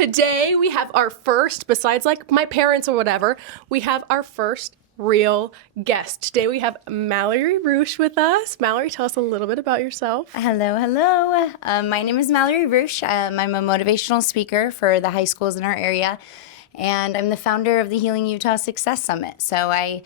Today we have our first, besides like my parents or whatever, we have our first real guest. Today we have Malory Ruesch with us. Malory, tell us a little bit about yourself. Hello. My name is Malory Ruesch. I'm a motivational speaker for the high schools in our area, and I'm the founder of the Healing Utah Success Summit. So I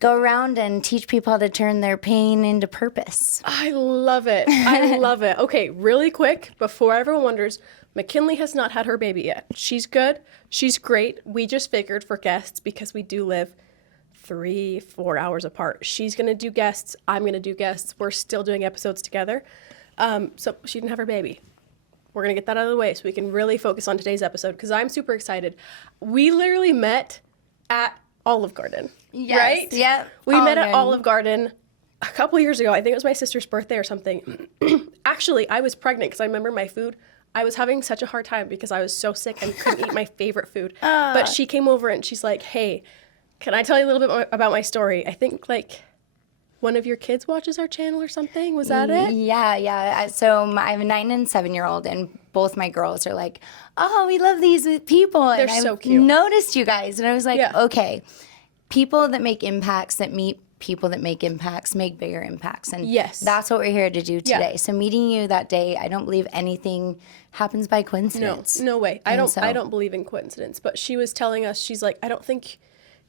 go around and teach people how to turn their pain into purpose. I love it. I love it. Okay, really quick, before everyone wonders, McKinley has not had her baby yet. She's good. She's great. We just figured for guests, because we do live 3-4 hours apart. She's going to do guests. I'm going to do guests. We're still doing episodes together. So she didn't have her baby. We're going to get that out of the way so we can really focus on today's episode, because I'm super excited. We literally met at Olive Garden. Yes, right? Yep. We met at Olive Garden a couple years ago. I think it was my sister's birthday or something. Actually, I was pregnant because I remember my food. I was having such a hard time because I was so sick and couldn't eat my favorite food. But she came over and she's like, hey, can I tell you a little bit more about my story? I think like one of your kids watches our channel or something. Was that it? Yeah. So I have a 9 and 7-year-old, and both my girls are like, oh, we love these people. They're and so I've cute. Noticed you guys. And I was like, Yeah. okay, people that make impacts, that meet people that make impacts, make bigger impacts. And Yes. that's what we're here to do today. Yeah. So meeting you that day, I don't believe anything happens by coincidence. No way. I And don't believe in coincidence. But she was telling us, she's like, I don't think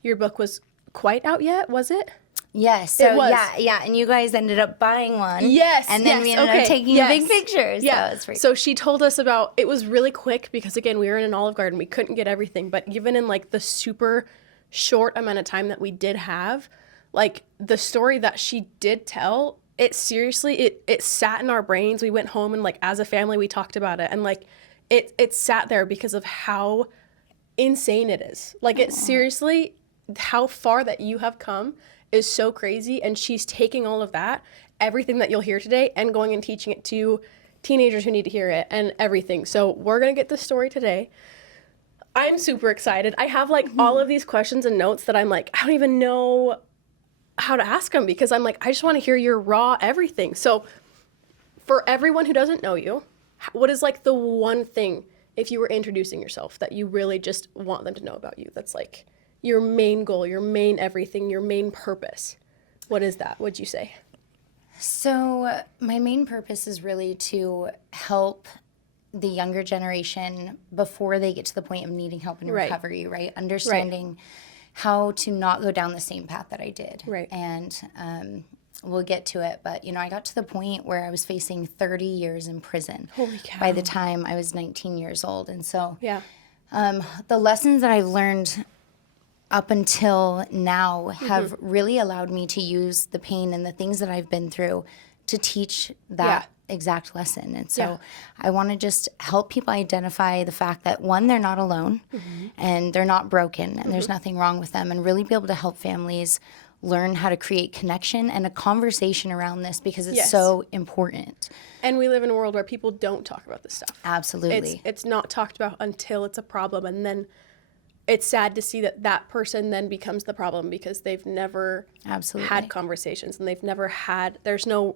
your book was quite out yet, was it? Yes. So It was. yeah. And you guys ended up buying one. Yes. And then we ended up taking a big picture. Yeah. So, So she told us about, it was really quick because again, we were in an Olive Garden. We couldn't get everything, but even in like the super short amount of time that we did have, like the story that she did tell, it seriously, it sat in our brains. We went home and like as a family, we talked about it, and like it sat there because of how insane it is. Like it seriously, how far that you have come is so crazy. And she's taking all of that, everything that you'll hear today, and going and teaching it to teenagers who need to hear it and everything. So we're going to get this story today. I'm super excited. I have like all of these questions and notes that I'm like, I don't even know how to ask them, because I'm like, I just want to hear your raw everything. So for everyone who doesn't know you, what is like the one thing, if you were introducing yourself, that you really just want them to know about you? That's like your main goal, your main everything, your main purpose. What is that? What'd you say? So my main purpose is really to help the younger generation before they get to the point of needing help in recovery, right? Understanding how to not go down the same path that I did. Right. And we'll get to it, but I got to the point where I was facing 30 years in prison. Holy cow. By the time I was 19 years old. And so Yeah. the lessons that I've learned up until now have really allowed me to use the pain and the things that I've been through to teach that exact lesson. And so I want to just help people identify the fact that, one, they're not alone and they're not broken and there's nothing wrong with them, and really be able to help families learn how to create connection and a conversation around this, because it's so important. And we live in a world where people don't talk about this stuff. Absolutely. It's not talked about until it's a problem, and then it's sad to see that person then becomes the problem because they've never had conversations, and they've never had, there's no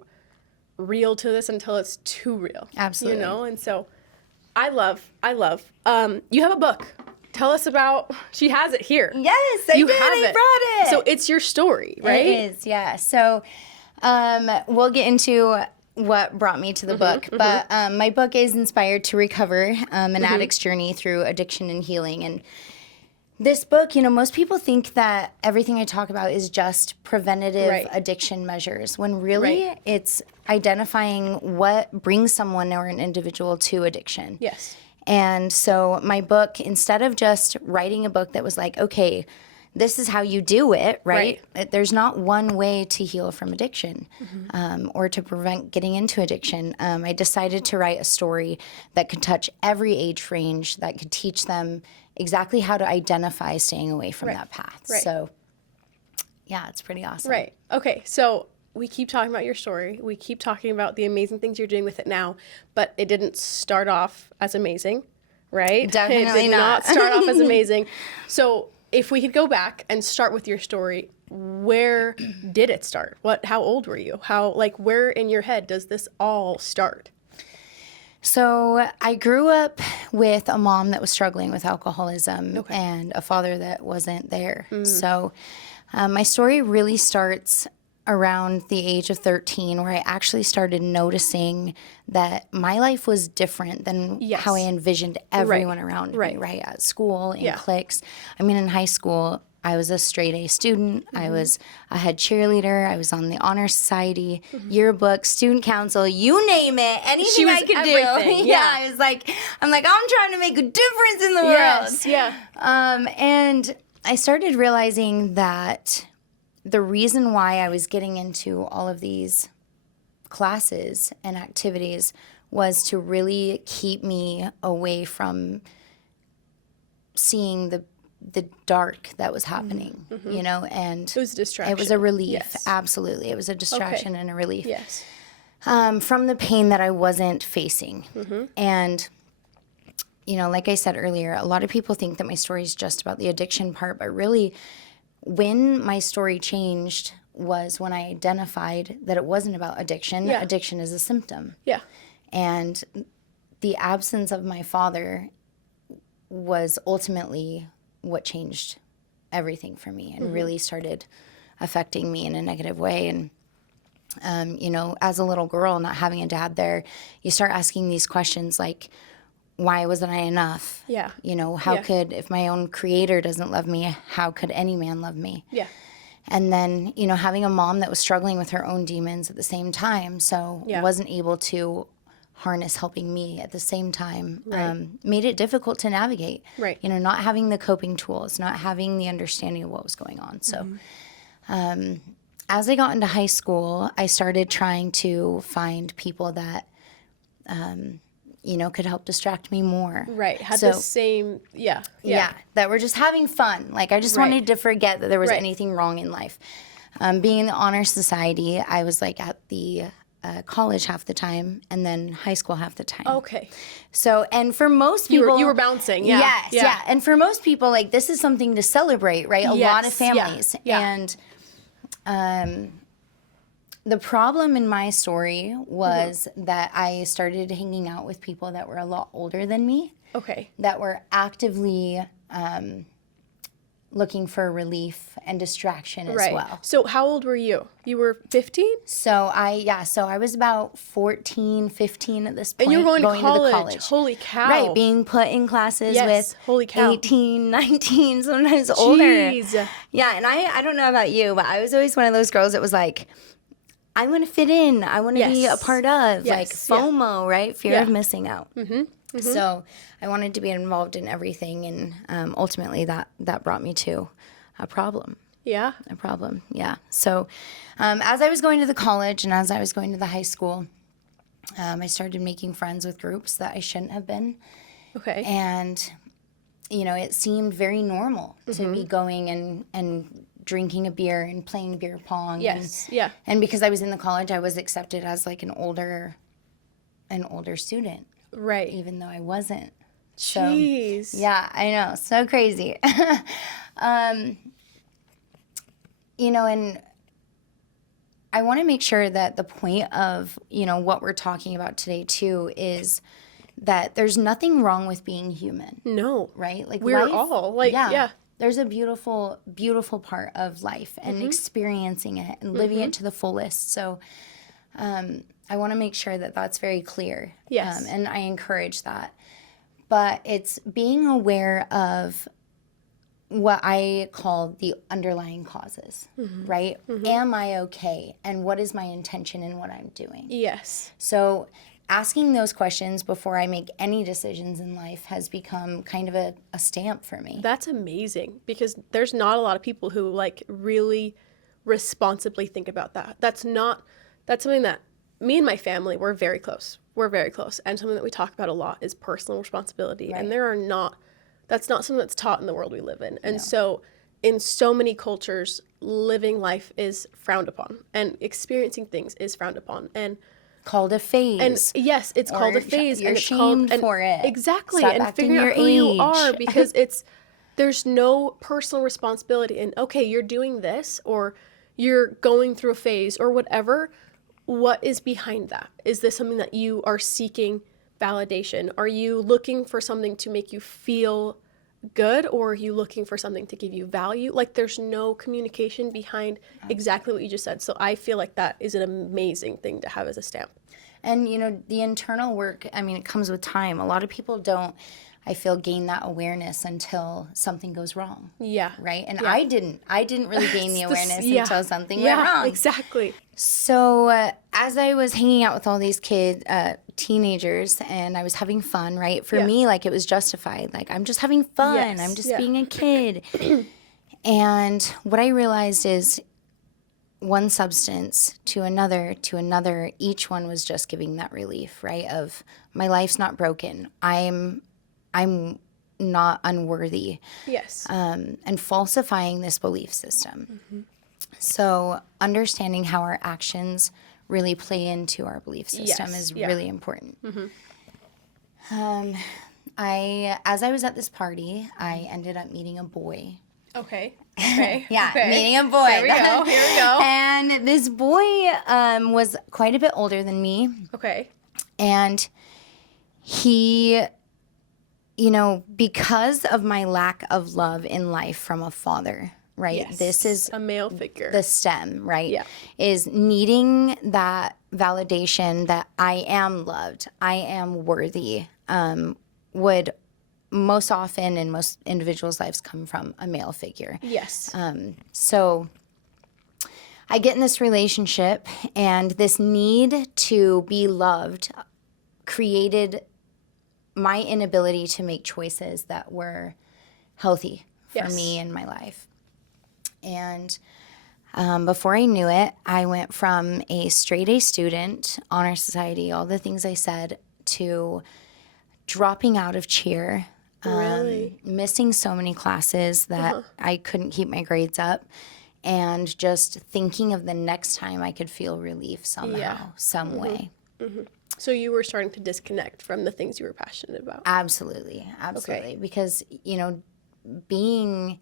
real to this until it's too real. Absolutely. And so I love, you have a book. Tell us about, she has it here. Yes, I brought it. So it's your story, right? It is, yeah. So we'll get into what brought me to the book, but my book is inspired to recover an addict's journey through addiction and healing. And this book, most people think that everything I talk about is just preventative addiction measures, when really it's identifying what brings someone or an individual to addiction. Yes. And so my book, instead of just writing a book that was like, okay, this is how you do it, right? There's not one way to heal from addiction or to prevent getting into addiction. I decided to write a story that could touch every age range, that could teach them exactly how to identify staying away from that path. So, yeah, it's pretty awesome. Right. Okay. So we keep talking about your story. We keep talking about the amazing things you're doing with it now, but it didn't start off as amation, right? Definitely it did not start off as amazing. So if we could go back and start with your story, where did it start? How old were you? Where in your head does this all start? So I grew up with a mom that was struggling with alcoholism and a father that wasn't there. So my story really starts around the age of 13, where I actually started noticing that my life was different than how I envisioned everyone around me, right? At school, in cliques. I mean, in high school, I was a straight A student. I was a head cheerleader. I was on the honor society, yearbook, student council, you name it, anything I could do. I was like, I'm trying to make a difference in the world. And I started realizing that the reason why I was getting into all of these classes and activities was to really keep me away from seeing the dark that was happening, you know, and it was a distraction. It was a relief. Absolutely. It was a distraction and a relief from the pain that I wasn't facing. And, you know, like I said earlier, a lot of people think that my story is just about the addiction part, but really when my story changed was when I identified that it wasn't about addiction. Addiction is a symptom. And the absence of my father was ultimately what changed everything for me and really started affecting me in a negative way. And, you know, as a little girl, not having a dad there, you start asking these questions like, why wasn't I enough? You know, how could, if my own creator doesn't love me, how could any man love me? And then, you know, having a mom that was struggling with her own demons at the same time, so wasn't able to harness helping me at the same time, made it difficult to navigate. You know, not having the coping tools, not having the understanding of what was going on. So as I got into high school, I started trying to find people that, you know, could help distract me more. Had the same, that were just having fun. Like, I just wanted to forget that there was anything wrong in life. Being in the honor society, I was like at the college half the time and then high school half the time. So, and for most people... You were bouncing, Yes. And for most people, like, this is something to celebrate, right? A lot of families. And the problem in my story was that I started hanging out with people that were a lot older than me. That were actively looking for relief and distraction as well. So how old were you? You were 15? So I was about 14, 15 at this point. And you were going to the college. Holy cow. Right, being put in classes with Holy cow. 18, 19, sometimes older. Yeah, and I don't know about you, but I was always one of those girls that was like, I want to fit in. I want to be a part of, like FOMO, right? Fear of missing out. So I wanted to be involved in everything, and ultimately that brought me to a problem. A problem, So as I was going to the college and as I was going to the high school, I started making friends with groups that I shouldn't have been. And, you know, it seemed very normal to be going and drinking a beer and playing beer pong. And because I was in the college, I was accepted as like an older student. Even though I wasn't. Jeez. So, yeah, I know. So crazy. You know, and I want to make sure that the point of, you know, what we're talking about today too is that there's nothing wrong with being human. No. Right? Like, we're life, all like, there's a beautiful, beautiful part of life and experiencing it and living it to the fullest. So I want to make sure that that's very clear. And I encourage that. But it's being aware of what I call the underlying causes, right? Am I okay? And what is my intention in what I'm doing? So asking those questions before I make any decisions in life has become kind of a stamp for me. That's amazing, because there's not a lot of people who like really responsibly think about that. That's something that me and my family, we're very close. And something that we talk about a lot is personal responsibility. And that's not something that's taught in the world we live in. And so in so many cultures, living life is frowned upon and experiencing things is frowned upon and called a phase. And yes, it's called a phase. You're and it's shamed for it. Exactly. Stop and figuring out who you are, because there's no personal responsibility. And okay, you're doing this or you're going through a phase or whatever. What is behind that? Is this something that you are seeking validation? Are you looking for something to make you feel good, or are you looking for something to give you value? Like, there's no communication behind exactly what you just said. So I feel like that is an amazing thing to have as a stamp. And, you know, the internal work, I mean, it comes with time. A lot of people don't, I feel, gain that awareness until something goes wrong. Yeah. Right? And Yeah. I didn't really gain the awareness until something went wrong. Exactly. So as I was hanging out with all these kids, teenagers, and I was having fun, right? For me, like, it was justified. Like, I'm just having fun. Yes. I'm just being a kid. And what I realized is one substance to another, each one was just giving that relief, right? Of my life's not broken. I'm not unworthy. Yes. And falsifying this belief system. So understanding how our actions really play into our belief system is really important. As I was at this party, I ended up meeting a boy. Okay. Meeting a boy. Here we go. And this boy was quite a bit older than me. Okay. And he, you know, because of my lack of love in life from a father, right? Yes. This is a male figure. the stem, right? Yeah. Is needing that validation that I am loved, I am worthy, would most often in most individuals' lives come from a male figure. Yes. So I get in this relationship, and this need to be loved created my inability to make choices that were healthy for me in my life. And before I knew it, I went from a straight A student, honor society, all the things I said, to dropping out of cheer, Really? missing so many classes that I couldn't keep my grades up, and just thinking of the next time I could feel relief somehow, some way. So you were starting to disconnect from the things you were passionate about. Absolutely. Okay. Because, you know, being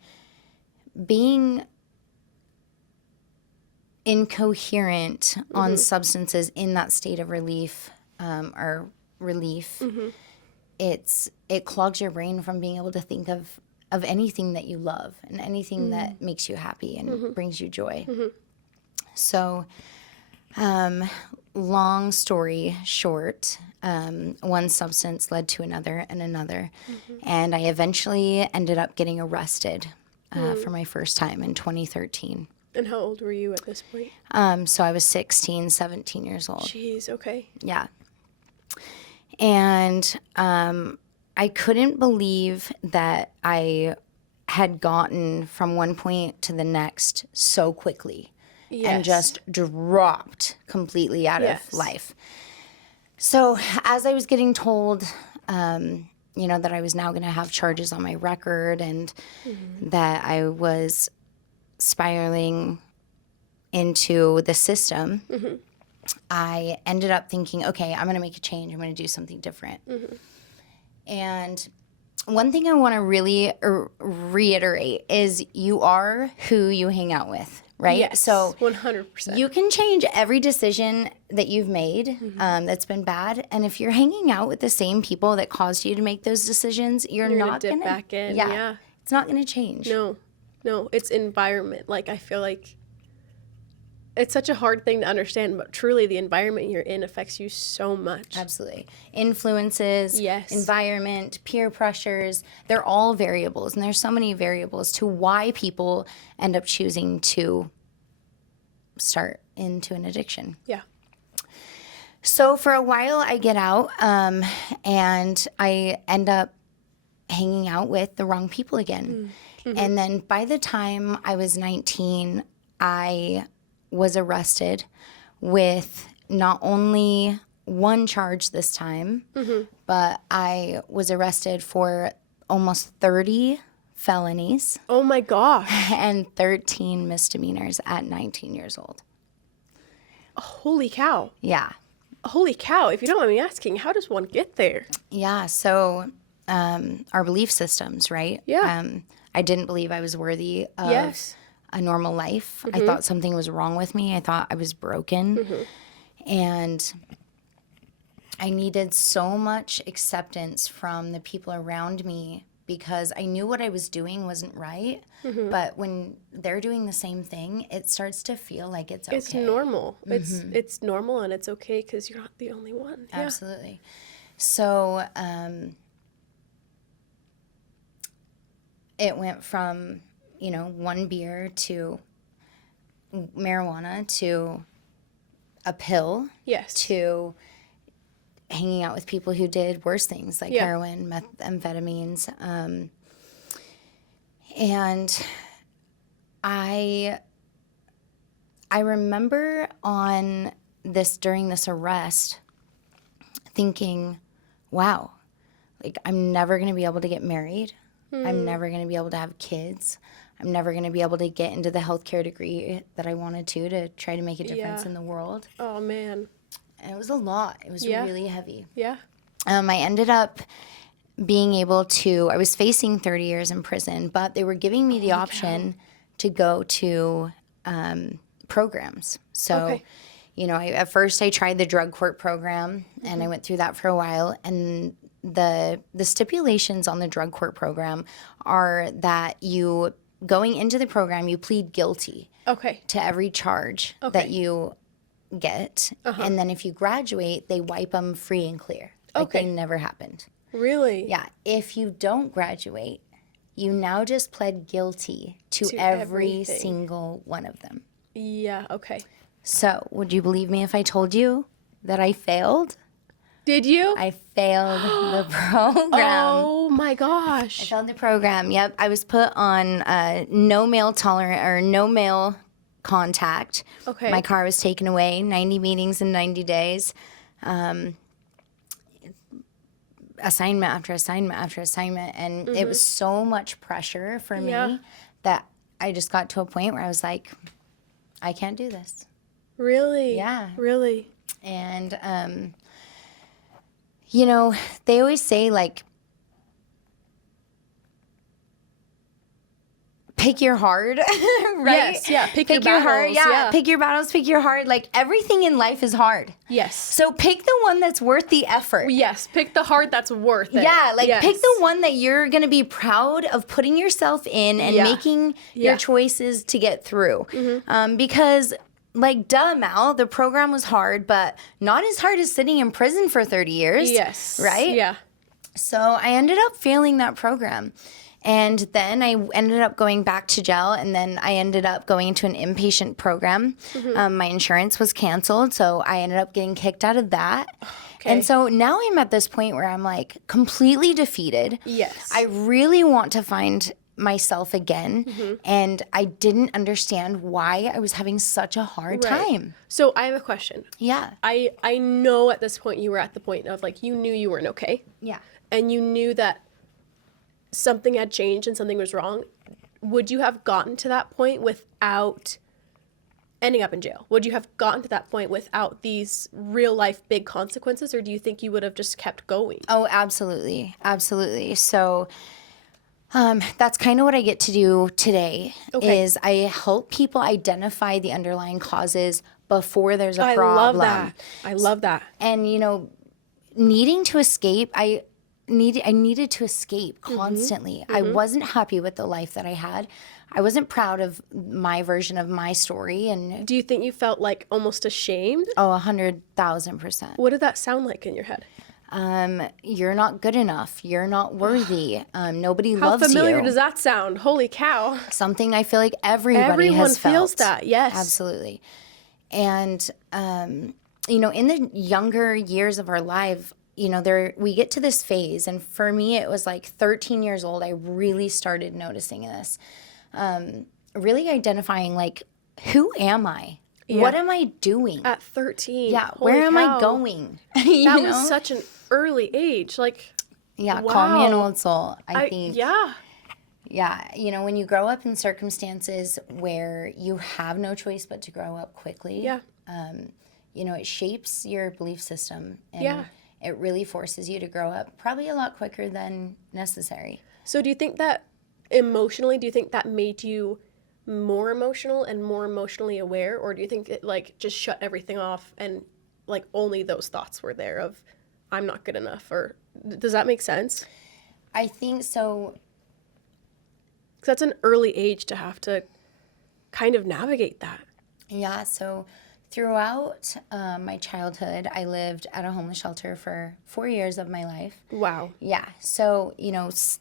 incoherent on substances in that state of relief, it clogs your brain from being able to think of anything that you love and anything that makes you happy and brings you joy. So, long story short, one substance led to another and another, and I eventually ended up getting arrested for my first time in 2013. And how old were you at this point? So I was 16, 17 years old. Jeez, okay. Yeah. And I couldn't believe that I had gotten from one point to the next so quickly and just dropped completely out of life. So as I was getting told, you know, that I was now going to have charges on my record and that I was spiraling into the system, I ended up thinking, okay, I'm going to make a change. I'm going to do something different. And one thing I want to really reiterate is you are who you hang out with, right? Yes, so 100%. you can change every decision that you've made that's been bad. And if you're hanging out with the same people that caused you to make those decisions, you're not going to dip back in. Yeah, it's not going to change. No, it's environment. Like, I feel like it's such a hard thing to understand, but truly the environment you're in affects you so much. Absolutely. Influences, environment, peer pressures, they're all variables. And there's so many variables to why people end up choosing to start into an addiction. Yeah. So for a while I get out and I end up hanging out with the wrong people again. And then by the time I was 19, I was arrested with not only one charge this time, but I was arrested for almost 30 felonies. Oh my gosh. And 13 misdemeanors at 19 years old. Holy cow. Yeah. Holy cow. If you don't mind me asking, how does one get there? Yeah. So our belief systems, right? Yeah. I didn't believe I was worthy of a normal life. I thought something was wrong with me. I thought I was broken. And I needed so much acceptance from the people around me because I knew what I was doing wasn't right. But when they're doing the same thing, it starts to feel like it's okay. It's normal. It's normal and it's okay because you're not the only one. Yeah. Absolutely. So it went from, one beer to marijuana to a pill Yes. to hanging out with people who did worse things like heroin, methamphetamines. And I remember during this arrest thinking, wow, like I'm never going to be able to get married. I'm never going to be able to have kids. I'm never going to be able to get into the healthcare degree that I wanted to try to make a difference in the world. Oh, man. And it was a lot. It was really heavy. Yeah. I ended up being able to, I was facing 30 years in prison, but they were giving me the option to go to programs. So, at first I tried the drug court program and I went through that for a while. And the stipulations on the drug court program are that going into the program, you plead guilty to every charge that you get. And then if you graduate, they wipe them free and clear. Like they never happened. Really? Yeah. If you don't graduate, you now just pled guilty to every single one of them. Yeah, okay. So, would you believe me if I told you that I failed? Did you? I failed the program. Oh my I gosh. failed the program. Yep. I was put on no mail tolerant or no mail contact. Okay. My car was taken away, 90 meetings in 90 days. Assignment after assignment after assignment. And it was so much pressure for me that I just got to a point where I was like, I can't do this. Really? Yeah. Really? And, they always say, like, pick your hard, right? Yes, yeah. Pick your hard. battles, Yeah, pick your battles, pick your hard. Like, everything in life is hard. Yes. So pick the one that's worth the effort. Yes, pick the heart that's worth it. Yeah, like pick the one that you're going to be proud of putting yourself in and making your choices to get through. Because, like, duh, Mal, the program was hard, but not as hard as sitting in prison for 30 years. Yes. Right? Yeah. So I ended up failing that program. And then I ended up going back to jail, and then I ended up going into an inpatient program. My insurance was canceled, so I ended up getting kicked out of that. Okay. And so now I'm at this point where I'm like completely defeated. Yes. I really want to find myself again, and I didn't understand why I was having such a hard time. So I have a question. Yeah. I know at this point you were at the point of like you knew you weren't okay. Yeah. And you knew that something had changed and something was wrong. Would you have gotten to that point without ending up in jail? Would you have gotten to that point without these real life big consequences, or do you think you would have just kept going? Oh, absolutely. Absolutely. So that's kind of what I get to do today is I help people identify the underlying causes before there's a problem. I love that. And, needing to escape, I needed to escape constantly. I wasn't happy with the life that I had. I wasn't proud of my version of my story. And do you think you felt like almost ashamed? Oh, 100,000%. What did that sound like in your head? You're not good enough. You're not worthy. Nobody loves you. How familiar does that sound? Holy cow. Something I feel like everyone has felt. Feels that, yes. Absolutely. And, in the younger years of our life, we get to this phase, and for me, it was like 13 years old. I really started noticing this, really identifying like, who am I? Yeah. What am I doing? At 13. Yeah. Holy where am cow. I going? That was such an early age. Like, yeah, wow. Call me an old soul, I think. Yeah. Yeah. When you grow up in circumstances where you have no choice but to grow up quickly, it shapes your belief system. And it really forces you to grow up probably a lot quicker than necessary. So do you think that emotionally, that made you more emotional and more emotionally aware? Or do you think it like just shut everything off and like only those thoughts were there of I'm not good enough, or does that make sense? I think so. 'Cause that's an early age to have to kind of navigate that. Yeah, so throughout my childhood, I lived at a homeless shelter for 4 years of my life. Wow. Yeah, so,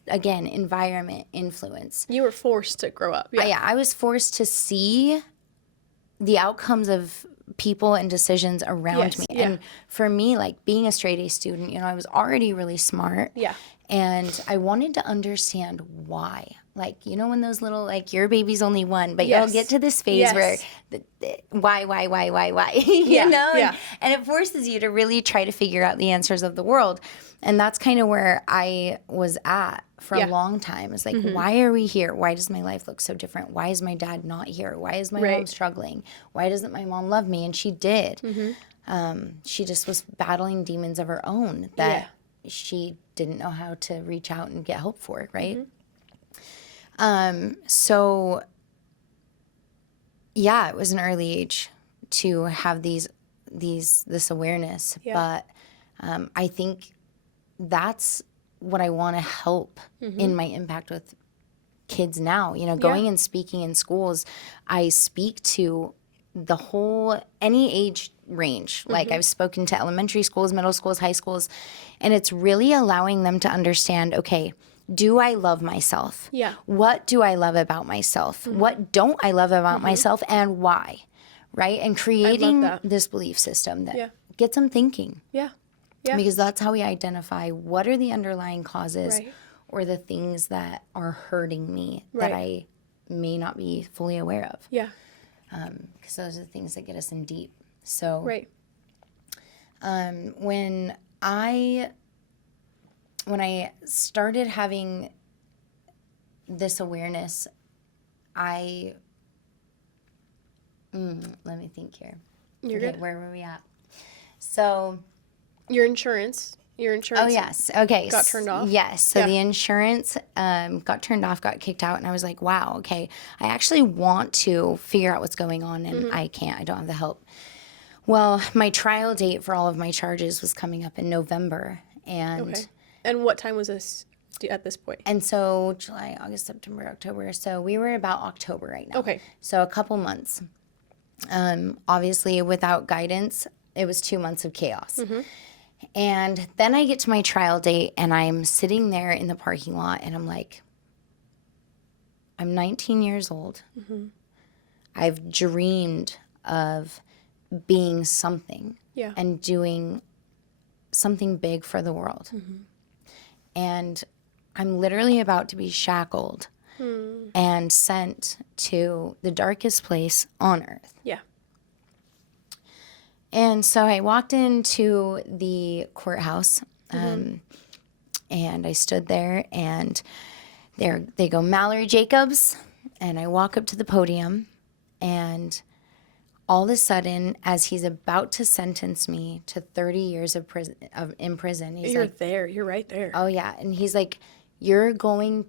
again, environment, influence. You were forced to grow up. Yeah. I was forced to see the outcomes of people and decisions around Yes, me. yeah. And for me, like being a straight A student, I was already really smart. Yeah. And I wanted to understand why. Like, when those little, like, your baby's only one, but Yes. you'll get to this phase Yes. where, why, Yeah, yeah. And it forces you to really try to figure out the answers of the world. And that's kind of where I was at for Yeah. a long time. It's like, why are we here? Why does my life look so different? Why is my dad not here? Why is my Right. mom struggling? Why doesn't my mom love me? And she did. She just was battling demons of her own that she didn't know how to reach out and get help for, right? So yeah, it was an early age to have this awareness, but I think that's what I want to help in my impact with kids now. Going and speaking in schools, I speak to any age range. Like I've spoken to elementary schools, middle schools, high schools, and it's really allowing them to understand, okay, do I love myself? Yeah. What do I love about myself? What don't I love about myself, and why? Right? And creating that. this belief system that Yeah. gets them thinking. Yeah. Yeah. Because that's how we identify what are the underlying causes Right. or the things that are hurting me that Right. I may not be fully aware of. Yeah. Because those are the things that get us in deep. So Right. when I started having this awareness, let me think here. You're Okay, good. where were we at? So, Your insurance. oh yes, okay. Got turned off? Yes, so Yeah. the insurance got turned off, got kicked out, and I was like, wow, okay. I actually want to figure out what's going on, and I can't. I don't have the help. Well, my trial date for all of my charges was coming up in November, and Okay. And what time was this at this point? And so July, August, September, October. So we were about October right now. Okay. So a couple months. Obviously, without guidance, it was 2 months of chaos. And then I get to my trial date, and I'm sitting there in the parking lot, and I'm like, I'm 19 years old. I've dreamed of being something Yeah. and doing something big for the world. And I'm literally about to be shackled and sent to the darkest place on earth. Yeah. And so I walked into the courthouse and I stood there, and they go, Malory Jacobs. And I walk up to the podium, and all of a sudden, as he's about to sentence me to 30 years in prison, he's You're like, there. You're right there. oh yeah. And he's like, I'm going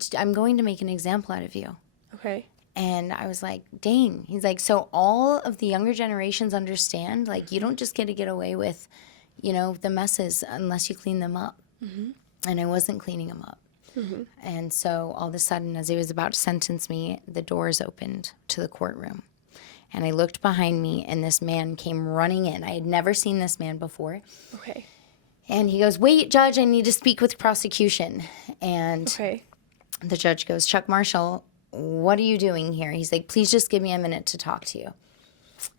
to make an example out of you. Okay. And I was like, dang. He's like, so all of the younger generations understand, like, you don't just get away with, the messes unless you clean them up. And I wasn't cleaning them up. And so all of a sudden, as he was about to sentence me, the doors opened to the courtroom. And I looked behind me, and this man came running in. I had never seen this man before. Okay. And he goes, wait, Judge, I need to speak with prosecution. And Okay. the judge goes, Chuck Marshall, what are you doing here? He's like, please just give me a minute to talk to you.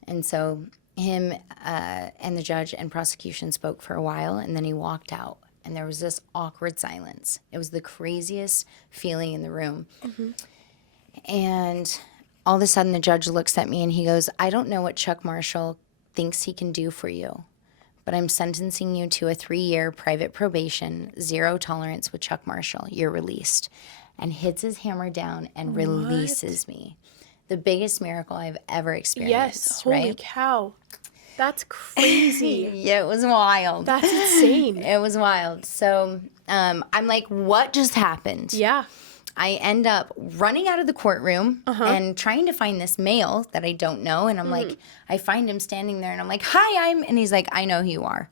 And so him and the judge and prosecution spoke for a while, and then he walked out. And there was this awkward silence. It was the craziest feeling in the room. And all of a sudden, the judge looks at me and he goes, I don't know what Chuck Marshall thinks he can do for you, but I'm sentencing you to a 3-year private probation, 0 tolerance with Chuck Marshall. You're released. And hits his hammer down and releases me. The biggest miracle I've ever experienced. Yes. Holy right? cow. That's crazy. Yeah, it was wild. That's insane. It was wild. So I'm like, what just happened? Yeah. I end up running out of the courtroom and trying to find this male that I don't know. And I'm like, I find him standing there, and I'm like, hi, and he's like, I know who you are.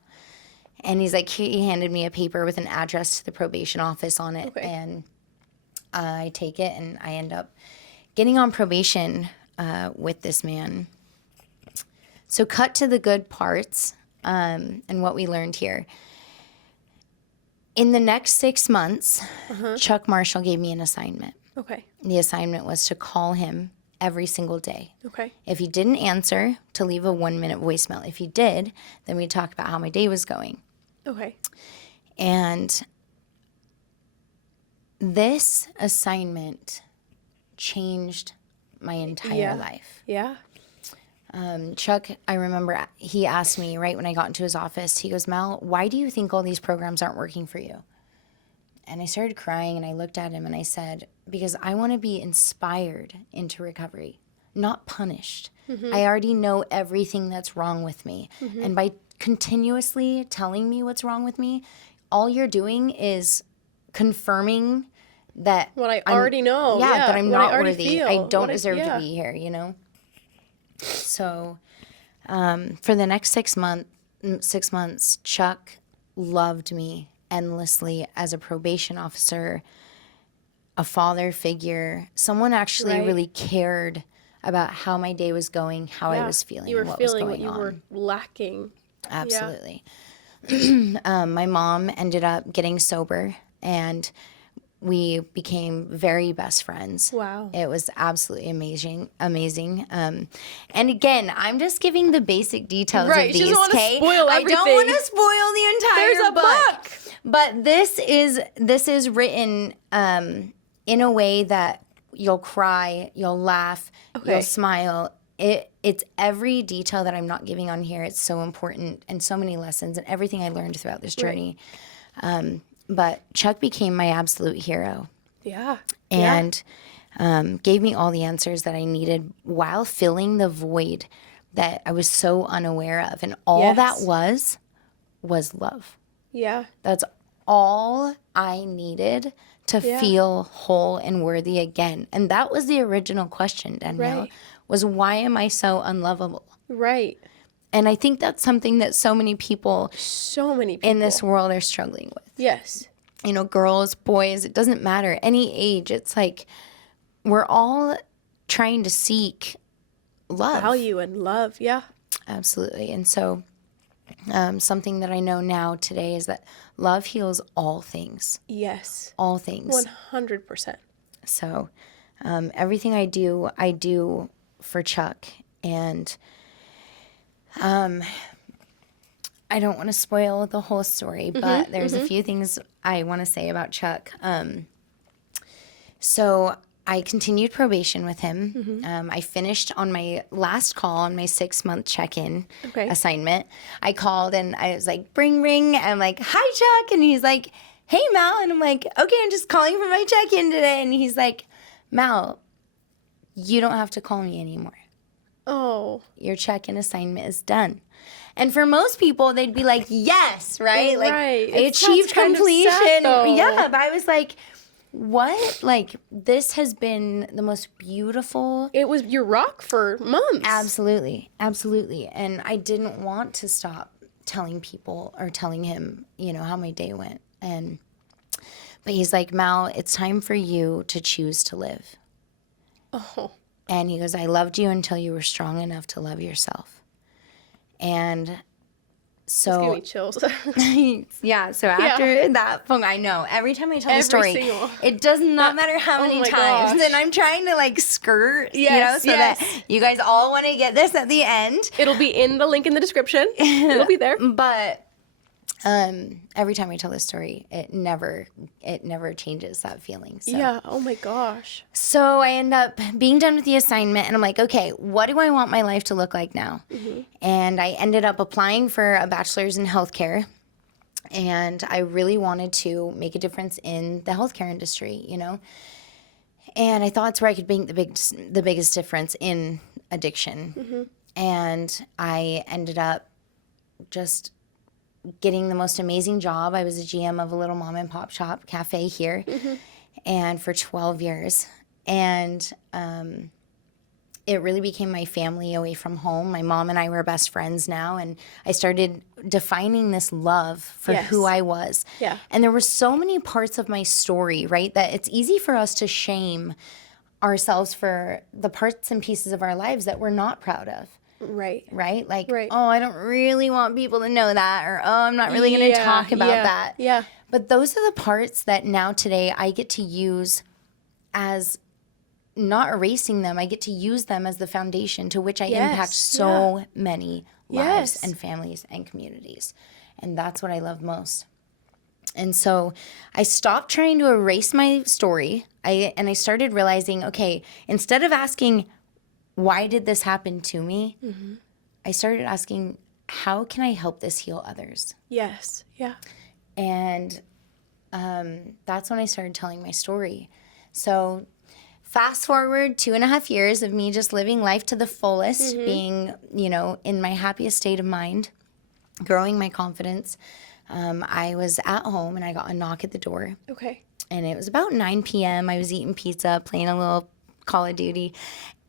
And he's like, he handed me a paper with an address to the probation office on it. Okay. And I take it, and I end up getting on probation with this man. So cut to the good parts and what we learned here. In the next 6 months, Chuck Marshall gave me an assignment. Okay. The assignment was to call him every single day. Okay. If he didn't answer, to leave a 1-minute voicemail. If he did, then we'd talk about how my day was going. Okay. And this assignment changed my entire life. Yeah. Chuck, I remember he asked me right when I got into his office, he goes, Mal, why do you think all these programs aren't working for you? And I started crying, and I looked at him and I said, because I want to be inspired into recovery, not punished. I already know everything that's wrong with me. And by continuously telling me what's wrong with me, all you're doing is confirming that What I already know. Yeah, that I'm what I not already worthy. feel, I don't what I- deserve to yeah. be here, you know? So for the next 6 months, Chuck loved me endlessly as a probation officer, a father figure, someone actually Right. really cared about how my day was going, how I was feeling, You were what was feeling going what you on. were lacking. Absolutely. My mom ended up getting sober, and we became very best friends. Wow. It was absolutely amazing. And again, I'm just giving the basic details Right, of she these, doesn't wanna okay? spoil I don't everything. want to spoil the entire There's a book. But this is written in a way that you'll cry, you'll laugh, Okay. you'll smile. It's every detail that I'm not giving on here. It's so important, and so many lessons and everything I learned throughout this journey. But Chuck became my absolute hero, Yeah. and gave me all the answers that I needed while filling the void that I was so unaware of. And all that Yes. was love. Yeah. That's all I needed to feel whole and worthy again. And that was the original question, Danielle, Right. was why am I so unlovable? Right. And I think that's something that so many people So many people in this world are struggling with. Yes. You know, girls, boys, it doesn't matter, any age. It's like we're all trying to seek love. Value and love. Yeah. Absolutely. And so something that I know now today is that love heals all things. Yes. All things. 100%. So everything I do for Chuck. And I don't want to spoil the whole story, but there's a few things I want to say about Chuck. So I continued probation with him. I finished on my last call on my 6-month check-in assignment. I called and I was like, ring, ring. I'm like, hi, Chuck. And he's like, hey, Mal. And I'm like, okay, I'm just calling for my check-in today. And he's like, Mal, you don't have to call me anymore. Oh. Your check-in assignment is done. And for most people, they'd be like, yes, right? Like, Right. I It achieved sounds kind of completion. sad, though. Yeah, but I was like, what? Like, this has been the most beautiful. It was your rock for months. Absolutely. Absolutely. And I didn't want to stop telling people or telling him, you know, how my day went. But he's like, Mal, it's time for you to choose to live. Oh. And he goes, I loved you until you were strong enough to love yourself. And It's giving so, me chills. yeah, so after that phone, I know, every time I tell the story, single- it does not matter how many my times. gosh. And I'm trying to like skirt, Yes, so that you guys all want to get this at the end. It'll be in the link in the description. It'll be there. But every time I tell this story, it never changes that feeling. So. Yeah. Oh my gosh. So I end up being done with the assignment, and I'm like, okay, what do I want my life to look like now? And I ended up applying for a bachelor's in healthcare, and I really wanted to make a difference in the healthcare industry, you know? And I thought it's where I could make the biggest difference in addiction. And I ended up just getting the most amazing job. I was a GM of a little mom and pop shop cafe here, and for 12 years. And it really became my family away from home. My mom and I were best friends now, and I started defining this love for who I was. Yeah. And there were so many parts of my story, right, that it's easy for us to shame ourselves for the parts and pieces of our lives that we're not proud of. Right. Right? Like, Right. oh, I don't really want people to know that, or oh, I'm not really going to talk about that. Yeah. But those are the parts that now today I get to use as not erasing them. I get to use them as the foundation to which I impact so many lives and families and communities. And that's what I love most. And so I stopped trying to erase my story. I started realizing, okay, instead of asking, why did this happen to me? I started asking, how can I help this heal others? Yes. Yeah. And that's when I started telling my story. So fast forward 2.5 years of me just living life to the fullest, being, in my happiest state of mind, growing my confidence. I was at home and I got a knock at the door. Okay. And it was about 9 p.m. I was eating pizza, playing a little Call of Duty.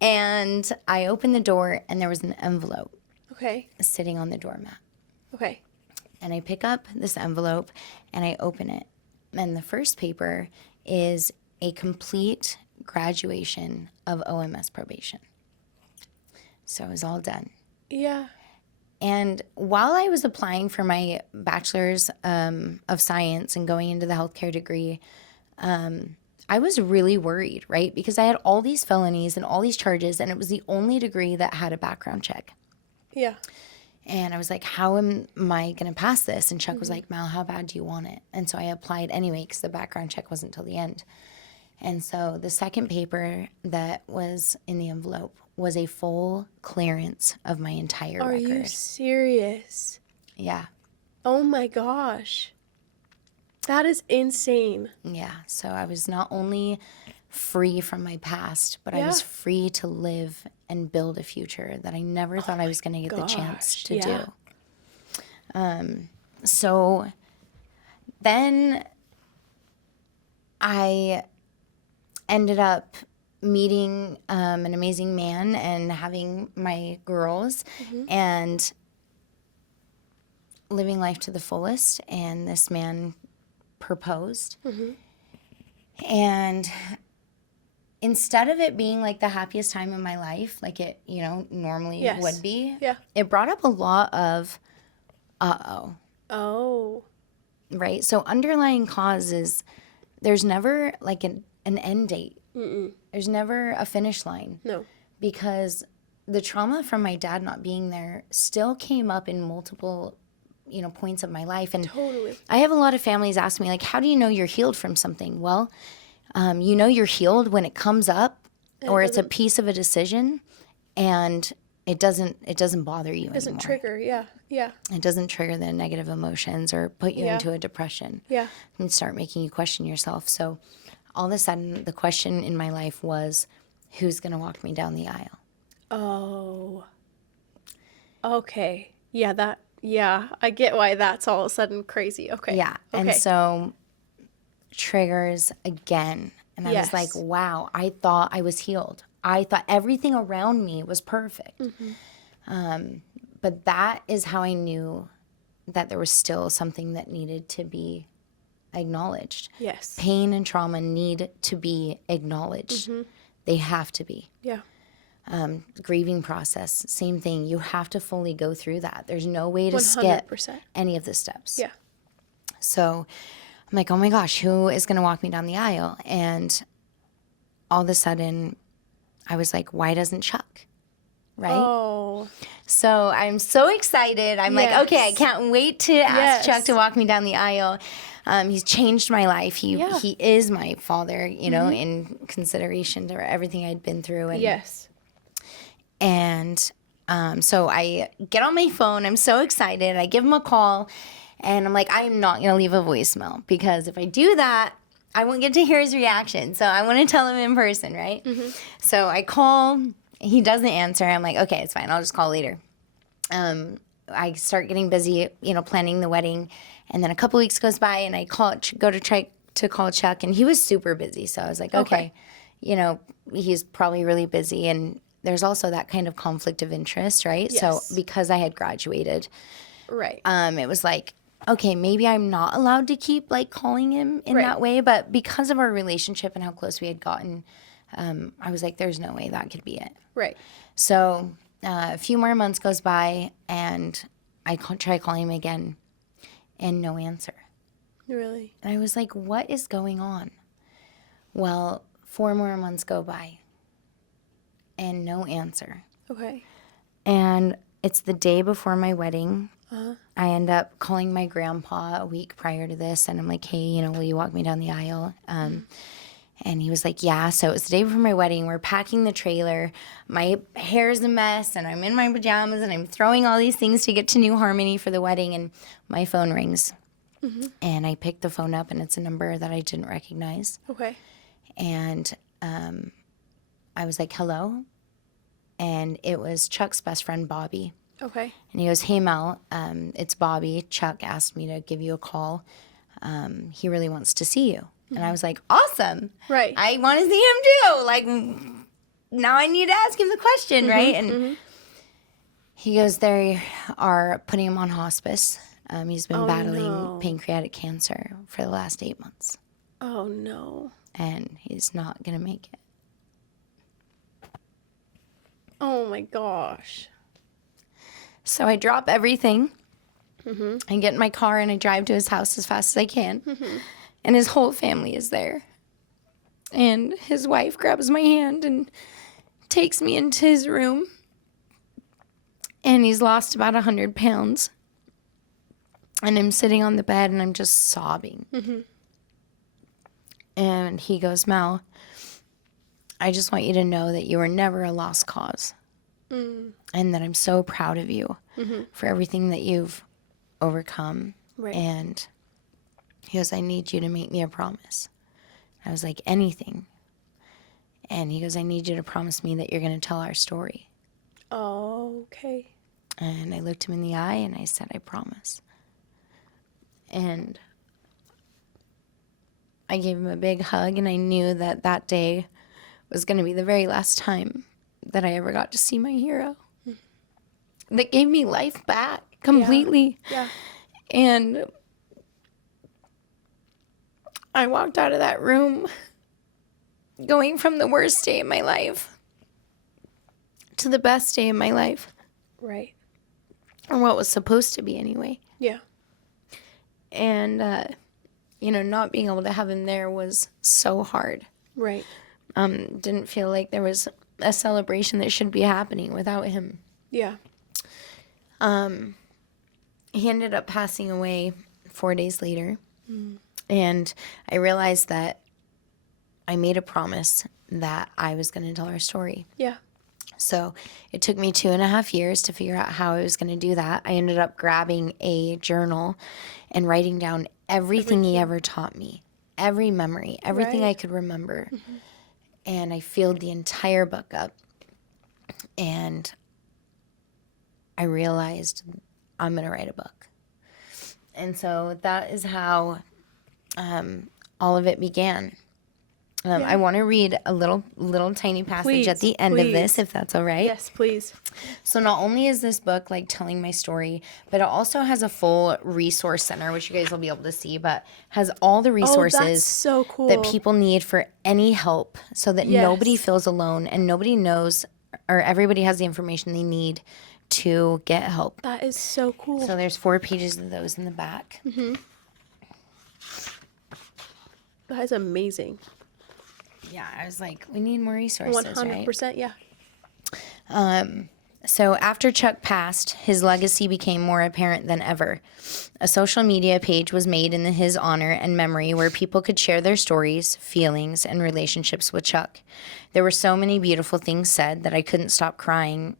And I opened the door and there was an envelope sitting on the doormat. Okay. And I pick up this envelope and I open it. And the first paper is a complete graduation of OMS probation. So it was all done. Yeah. And while I was applying for my bachelor's of science and going into the healthcare degree, I was really worried, right? Because I had all these felonies and all these charges, and it was the only degree that had a background check. Yeah. And I was like, how am I going to pass this? And Chuck was like, Mal, how bad do you want it? And so I applied anyway because the background check wasn't till the end. And so the second paper that was in the envelope was a full clearance of my entire record. Are you serious? Yeah. Oh my gosh. That is insane. Yeah. So I was not only free from my past, but I was free to live and build a future that I never thought I was going to get the chance to do. So then I ended up meeting an amazing man and having my girls and living life to the fullest. And this man proposed. And instead of it being like the happiest time in my life, like it, normally would be, it brought up a lot of, Oh. Right? So underlying cause is there's never like an end date. There's never a finish line. No. Because the trauma from my dad not being there still came up in multiple points of my life. And Totally. I have a lot of families ask me, like, how do you know you're healed from something? Well, you're healed when it comes up or it's a piece of a decision and it doesn't bother you anymore. It doesn't trigger, yeah. It doesn't trigger the negative emotions or put you into a depression. Yeah. And start making you question yourself. So all of a sudden, the question in my life was, who's going to walk me down the aisle? Oh. Okay. Yeah, I get why that's all of a sudden crazy. Okay. Yeah. Okay. And so triggers again. And I was like, wow, I thought I was healed. I thought everything around me was perfect. But that is how I knew that there was still something that needed to be acknowledged. Yes. Pain and trauma need to be acknowledged. They have to be. Yeah. Grieving process, same thing. You have to fully go through that. There's no way to 100%. skip any of the steps. Yeah. So I'm like, oh my gosh, who is going to walk me down the aisle? And all of a sudden, I was like, why doesn't Chuck? Right? Oh. So I'm so excited. I'm like, okay, I can't wait to ask Chuck to walk me down the aisle. He's changed my life. He is my father, in consideration to everything I'd been through. And, And so I get on my phone. I'm so excited. I give him a call. And I'm like, I am not going to leave a voicemail because if I do that, I won't get to hear his reaction. So I want to tell him in person, right? So I call. He doesn't answer. I'm like, okay, it's fine. I'll just call later. I start getting busy, planning the wedding. And then a couple weeks goes by and I go to try to call Chuck. And he was super busy. So I was like, okay, he's probably really busy. And there's also that kind of conflict of interest, right? Yes. So because I had graduated, Right. it was like, okay, maybe I'm not allowed to keep like calling him in Right. that way. But because of our relationship and how close we had gotten, I was like, there's no way that could be it. Right. So a few more months goes by, and I try calling him again, and no answer. Really? And I was like, what is going on? Well, 4 more months go by, and no answer. Okay. And it's the day before my wedding. Uh-huh. I end up calling my grandpa a week prior to this, and I'm like, hey, you know, will you walk me down the aisle? And he was like, yeah. So it was the day before my wedding. We're packing the trailer. My hair's a mess, and I'm in my pajamas, and I'm throwing all these things to get to New Harmony for the wedding, and my phone rings. And I picked the phone up, and it's a number that I didn't recognize. Okay. And I was like, hello? And it was Chuck's best friend, Bobby. Okay. And he goes, hey, Mel, it's Bobby. Chuck asked me to give you a call. He really wants to see you. And I was like, awesome. Right. I want to see him too. Like, now I need to ask him the question, right? And he goes, they are putting him on hospice. He's been battling pancreatic cancer for the last 8 months. Oh, no. And he's not going to make it. Oh, my gosh. So I drop everything. I get in my car and I drive to his house as fast as I can. And his whole family is there. And his wife grabs my hand and takes me into his room. And he's lost about 100 pounds. And I'm sitting on the bed and I'm just sobbing. And he goes, Mel, I just want you to know that you were never a lost cause. And that I'm so proud of you for everything that you've overcome. Right. And he goes, I need you to make me a promise. I was like, anything. And he goes, I need you to promise me that you're going to tell our story. Oh, okay. And I looked him in the eye and I said, I promise. And I gave him a big hug, and I knew that that day was going to be the very last time that I ever got to see my hero. That gave me life back completely. Yeah. And I walked out of that room going from the worst day of my life to the best day of my life. Right. Or what was supposed to be anyway. Yeah. And, not being able to have him there was so hard. Right. Didn't feel like there was a celebration that should be happening without him. Yeah. He ended up passing away 4 days later. And I realized that I made a promise that I was going to tell our story. Yeah. So it took me 2.5 years to figure out how I was going to do that. I ended up grabbing a journal and writing down everything he ever taught me, every memory, everything Right. I could remember. And I filled the entire book up. And I realized I'm going to write a book. And so that is how all of it began. I want to read a little tiny passage at the end of this, if that's all right. Yes, please. So not only is this book like telling my story, but it also has a full resource center, which you guys will be able to see, but has all the resources that's so cool. that people need for any help, so that Yes. nobody feels alone and nobody knows, or everybody has the information they need to get help. That is so cool. So there's 4 pages of those in the back. That is amazing. Yeah, I was like, we need more resources, 100%, yeah. So after Chuck passed, his legacy became more apparent than ever. A social media page was made in his honor and memory where people could share their stories, feelings, and relationships with Chuck. There were so many beautiful things said that I couldn't stop crying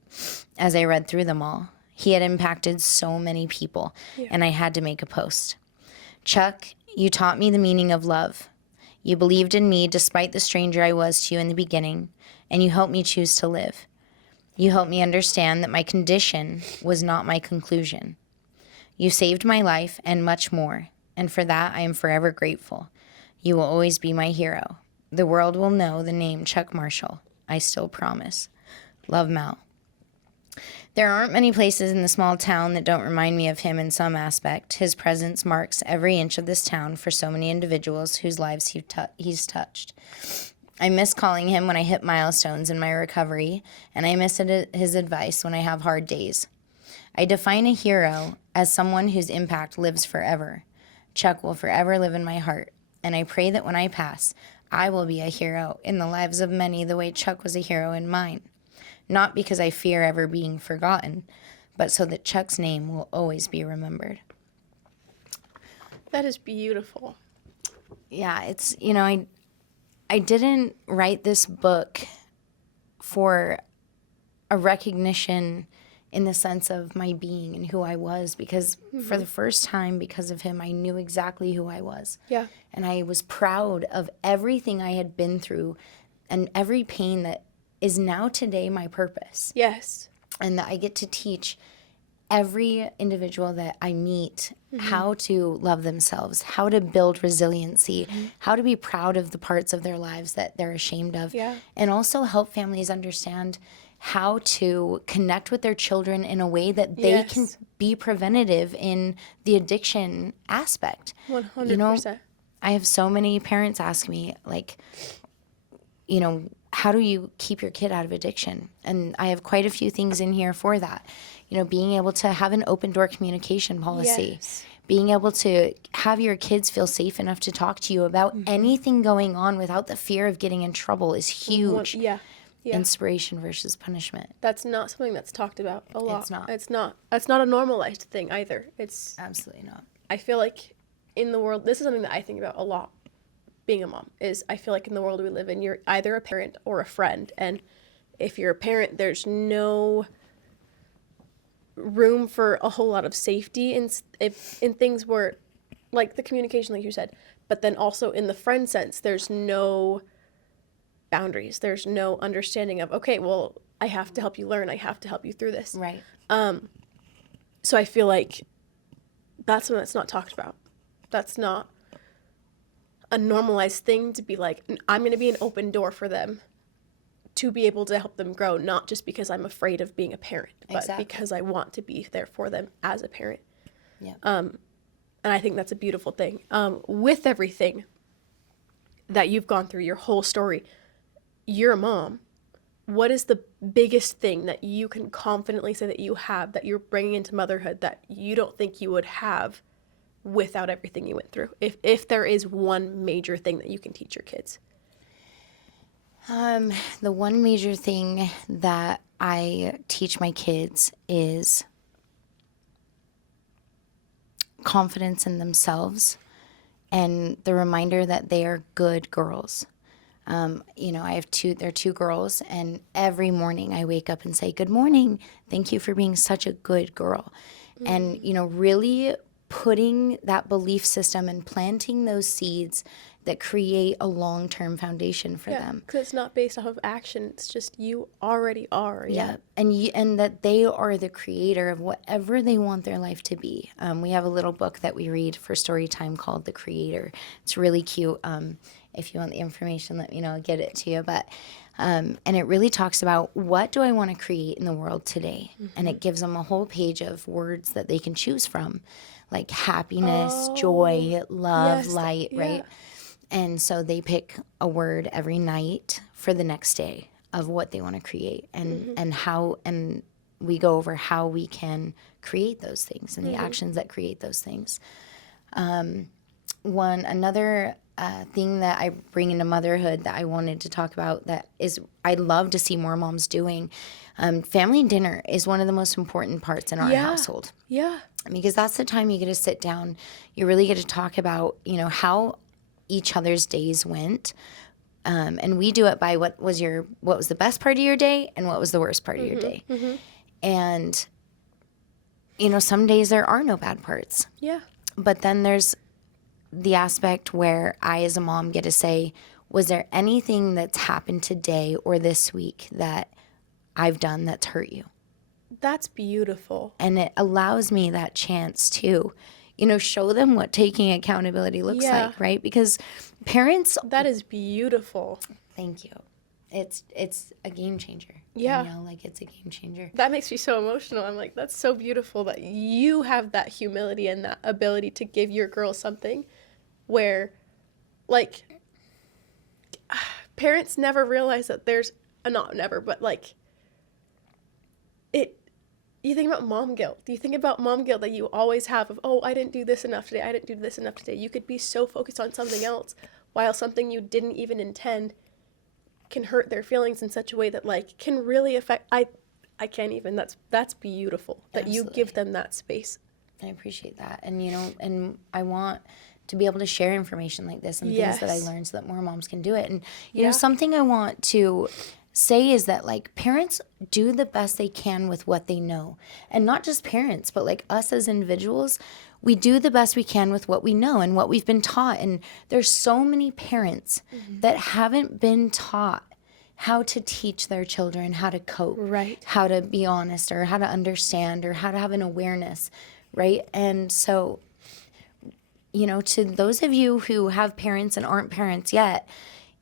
as I read through them all. He had impacted so many people, and I had to make a post. Chuck, you taught me the meaning of love. You believed in me despite the stranger I was to you in the beginning, and you helped me choose to live. You helped me understand that my condition was not my conclusion. You saved my life and much more, and for that I am forever grateful. You will always be my hero. The world will know the name Chuck Marshall. I still promise. Love, Mal. There aren't many places in the small town that don't remind me of him in some aspect. His presence marks every inch of this town for so many individuals whose lives he's touched. I miss calling him when I hit milestones in my recovery, and I miss his advice when I have hard days. I define a hero as someone whose impact lives forever. Chuck will forever live in my heart, and I pray that when I pass, I will be a hero in the lives of many the way Chuck was a hero in mine. Not because I fear ever being forgotten, but so that Chuck's name will always be remembered. That is beautiful. Yeah, it's, I didn't write this book for a recognition in the sense of my being and who I was, because for the first time, because of him, I knew exactly who I was. Yeah. And I was proud of everything I had been through and every pain that is now today my purpose. Yes. And that I get to teach every individual that I meet how to love themselves, how to build resiliency, how to be proud of the parts of their lives that they're ashamed of, and also help families understand how to connect with their children in a way that they can be preventative in the addiction aspect. 100%. I have so many parents ask me, like, how do you keep your kid out of addiction? And I have quite a few things in here for that. Being able to have an open door communication policy, being able to have your kids feel safe enough to talk to you about anything going on without the fear of getting in trouble is huge. Inspiration versus punishment. That's not something that's talked about a lot. It's not. That's not a normalized thing either. It's absolutely not. I feel like in the world, this is something that I think about a lot. Being a mom is, I feel like in the world we live in, you're either a parent or a friend. And if you're a parent, there's no room for a whole lot of safety in things where, like the communication, like you said, but then also in the friend sense, there's no boundaries. There's no understanding of, okay, well, I have to help you learn. I have to help you through this. Right. So I feel like that's something that's not talked about. That's not a normalized thing to be like, I'm going to be an open door for them to be able to help them grow, not just because I'm afraid of being a parent, but because I want to be there for them as a parent. Yeah. And I think that's a beautiful thing. With everything that you've gone through, your whole story, you're a mom. What is the biggest thing that you can confidently say that you have, that you're bringing into motherhood, that you don't think you would have without everything you went through? If there is one major thing that you can teach your kids. The one major thing that I teach my kids is confidence in themselves and the reminder that they are good girls. I have they're two girls, and every morning I wake up and say, good morning. Thank you for being such a good girl. And, really putting that belief system and planting those seeds that create a long-term foundation for them. Because it's not based off of action. It's just you already are. Yeah. And that they are the creator of whatever they want their life to be. We have a little book that we read for story time called The Creator. It's really cute. If you want the information, let me know. I'll get it to you. But and it really talks about, what do I want to create in the world today? And it gives them a whole page of words that they can choose from, like happiness, joy, love, light, right? And so they pick a word every night for the next day of what they want to create, and how, and we go over how we can create those things and the actions that create those things. Another thing that I bring into motherhood that I wanted to talk about, that is I'd love to see more moms doing. Family dinner is one of the most important parts in our household. Yeah. Because that's the time you get to sit down. You really get to talk about, how each other's days went. And we do it by what was the best part of your day and what was the worst part of your day. And, some days there are no bad parts. Yeah. But then there's the aspect where I, as a mom, get to say, was there anything that's happened today or this week that I've done that's hurt you? That's beautiful. And it allows me that chance to, show them what taking accountability looks like, right? Because parents... That is beautiful. Thank you. it's a game changer. Yeah. You know, like it's a game changer. That makes me so emotional. I'm like, that's so beautiful that you have that humility and that ability to give your girl something where, like, parents never realize that there's, not never, but like, you think about mom guilt. You think about mom guilt that you always have of, oh, I didn't do this enough today. I didn't do this enough today. You could be so focused on something else while something you didn't even intend can hurt their feelings in such a way that like can really affect. I can't even. That's beautiful that Absolutely. you give them that space. I appreciate that. And, you know, and I want to be able to share information like this and Yes. things that I learned so that more moms can do it. And, you Yeah. know, something I want to say is that, like, parents do the best they can with what they know. And not just parents, but, like, us as individuals, we do the best we can with what we know and what we've been taught. And there's so many parents that haven't been taught how to teach their children how to cope, Right. how to be honest, or how to understand, or how to have an awareness, right? And so, you know, to those of you who have parents and aren't parents yet,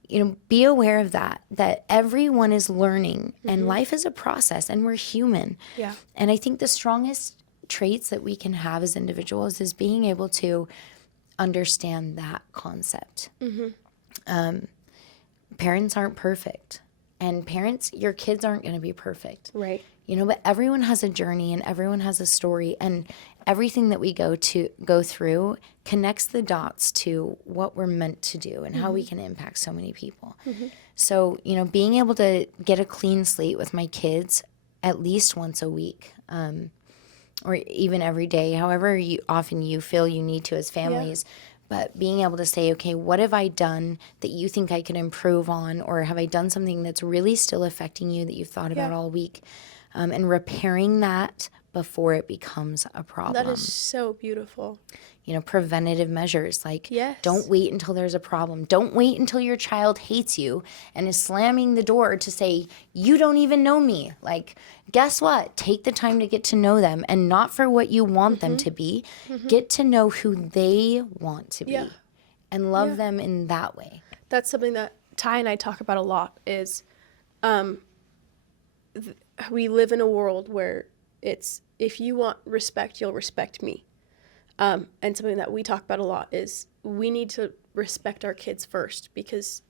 you know, be aware of that everyone is learning and life is a process and we're human. Yeah. And I think the strongest traits that we can have as individuals is being able to understand that concept. Parents aren't perfect. And parents, your kids aren't going to be perfect. Right. You know, but everyone has a journey and everyone has a story, and everything that we go through connects the dots to what we're meant to do and how we can impact so many people. So, you know, being able to get a clean slate with my kids at least once a week, or even every day, however often you feel you need to as families. But being able to say, okay, what have I done that you think I could improve on? Or have I done something that's really still affecting you that you've thought about all week? And repairing that before it becomes a problem. That is so beautiful. You know, preventative measures, like Yes. don't wait until there's a problem. Don't wait until your child hates you and is slamming the door to say, you don't even know me. Like, guess what? Take the time to get to know them, and not for what you want them to be. Get to know who they want to be and love them in that way. That's something that Ty and I talk about a lot is we live in a world where it's, if you want respect, you'll respect me. And something that we talk about a lot is we need to respect our kids first, because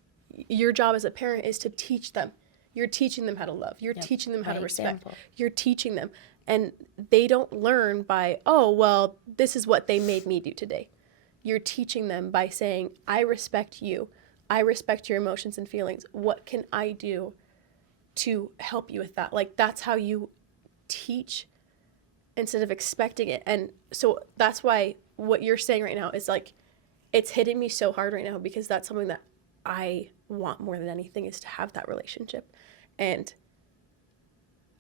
your job as a parent is to teach them. You're teaching them how to love. You're teaching them how to respect. Example. You're teaching them. And they don't learn by, oh, well, this is what they made me do today. You're teaching them by saying, I respect you. I respect your emotions and feelings. What can I do to help you with that? Like, that's how you teach instead of expecting it. And so that's why what you're saying right now is like, it's hitting me so hard right now, because that's something that I want more than anything, is to have that relationship. And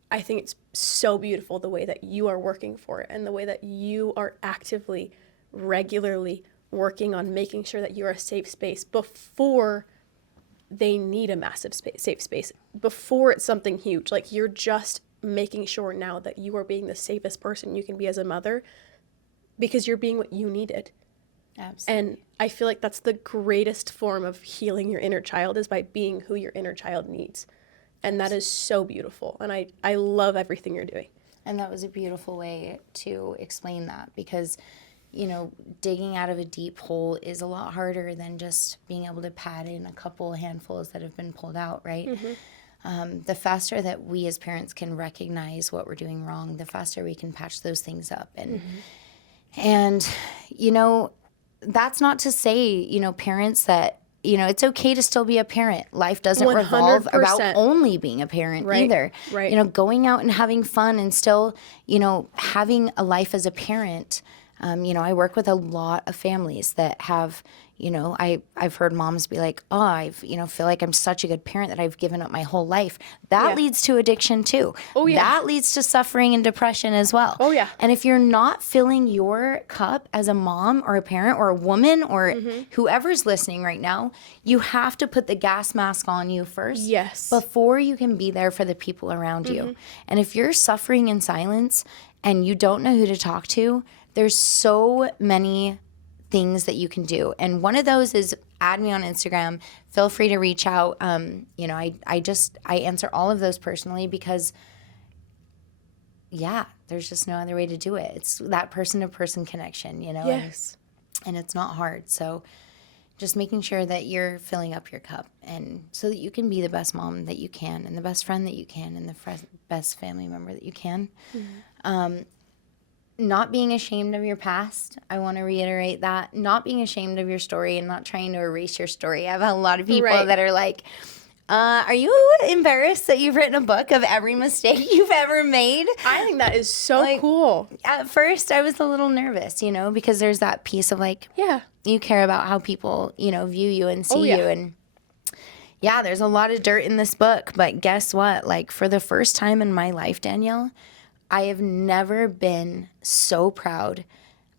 I think it's so beautiful the way that you are working for it, and the way that you are actively, regularly working on making sure that you're a safe space before they need a massive safe space, before it's something huge. Like, you're just making sure now that you are being the safest person you can be as a mother, because you're being what you needed. Absolutely. And I feel like that's the greatest form of healing your inner child, is by being who your inner child needs. And that is so beautiful. And I love everything you're doing. And that was a beautiful way to explain that, because, you know, digging out of a deep hole is a lot harder than just being able to pad in a couple handfuls that have been pulled out, right? The faster that we as parents can recognize what we're doing wrong, the faster we can patch those things up. And you know, that's not to say, you know, parents that, you know, it's okay to still be a parent. Life doesn't revolve about 100%. only being a parent either. Right. You know, going out and having fun and still, you know, having a life as a parent. You know, I work with a lot of families that have, you know, I've heard moms be like, oh, feel like I'm such a good parent that I've given up my whole life. That leads to addiction too. Oh, yeah. That leads to suffering and depression as well. Oh, yeah. And if you're not filling your cup as a mom or a parent or a woman or whoever's listening right now, you have to put the gas mask on you first. Yes. Before you can be there for the people around you. And if you're suffering in silence and you don't know who to talk to, there's so many things that you can do. And one of those is add me on Instagram. Feel free to reach out. You know, I answer all of those personally because, yeah, there's just no other way to do it. It's that person-to-person connection, you know? Yes. And it's not hard. So just making sure that you're filling up your cup and so that you can be the best mom that you can and the best friend that you can and the best family member that you can. Not being ashamed of your past. I want to reiterate that. Not being ashamed of your story and not trying to erase your story. I've had a lot of people that are like, are you embarrassed that you've written a book of every mistake you've ever made? I think that is so cool. At first, I was a little nervous, you know, because there's that piece of like, you care about how people, you know, view you and see you. And yeah, there's a lot of dirt in this book. But guess what? Like, for the first time in my life, Danielle, I have never been so proud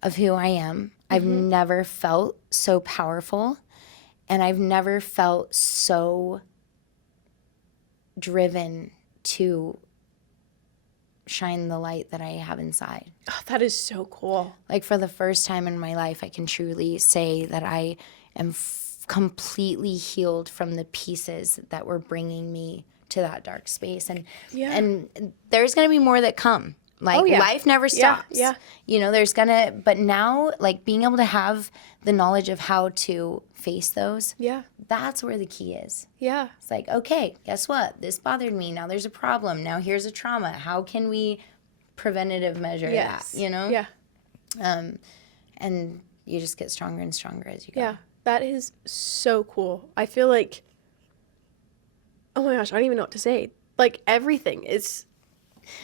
of who I am. I've never felt so powerful. And I've never felt so driven to shine the light that I have inside. Oh, that is so cool. Like, for the first time in my life, I can truly say that I am completely healed from the pieces that were bringing me to that dark space. And there's going to be more that come. Like, life never stops. Yeah. You know, but now, like, being able to have the knowledge of how to face those, that's where the key is. Yeah. It's like, okay, guess what? This bothered me. Now there's a problem. Now here's a trauma. How can we preventative measure that, you know? Yeah. And you just get stronger and stronger as you go. Yeah. That is so cool. I feel like, oh my gosh, I don't even know what to say. Like, everything is...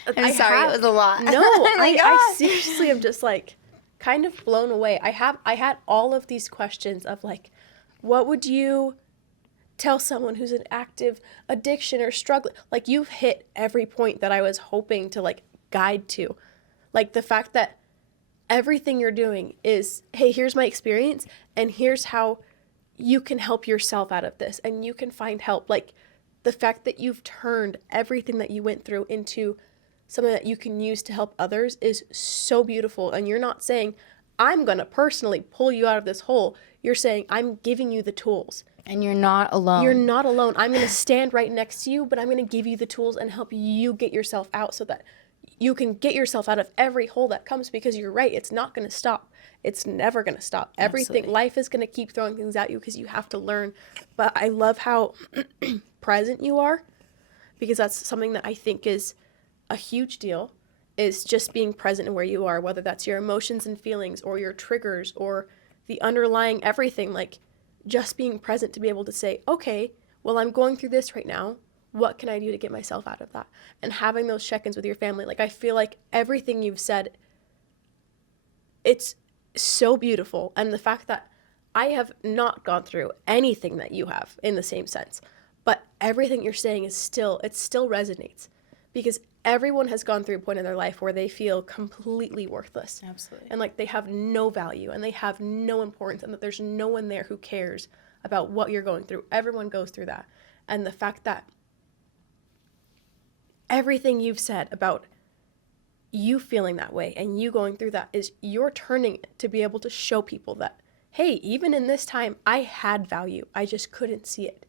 I'm sorry, it was a lot. No, I seriously am just like kind of blown away. I had all of these questions of like, what would you tell someone who's an active addiction or struggling? Like, you've hit every point that I was hoping to like guide to. Like, the fact that everything you're doing is, hey, here's my experience and here's how you can help yourself out of this and you can find help. Like, the fact that you've turned everything that you went through into something that you can use to help others is so beautiful. And you're not saying, I'm going to personally pull you out of this hole. You're saying, I'm giving you the tools. And you're not alone. You're not alone. I'm going to stand right next to you, but I'm going to give you the tools and help you get yourself out so that you can get yourself out of every hole that comes, because you're right. It's not going to stop. It's never going to stop. Everything, life is going to keep throwing things at you because you have to learn. But I love how present you are, because that's something that I think is a huge deal, is just being present in where you are, whether that's your emotions and feelings or your triggers or the underlying everything, like just being present to be able to say, okay, well, I'm going through this right now. What can I do to get myself out of that? And having those check-ins with your family. Like, I feel like everything you've said, it's so beautiful. And the fact that I have not gone through anything that you have in the same sense, but everything you're saying is still resonates, because everyone has gone through a point in their life where they feel completely worthless. Absolutely. And like they have no value and they have no importance, and that there's no one there who cares about what you're going through. Everyone goes through that. And the fact that everything you've said about you feeling that way and you going through that is you're turning it to be able to show people that, hey, even in this time, I had value. I just couldn't see it.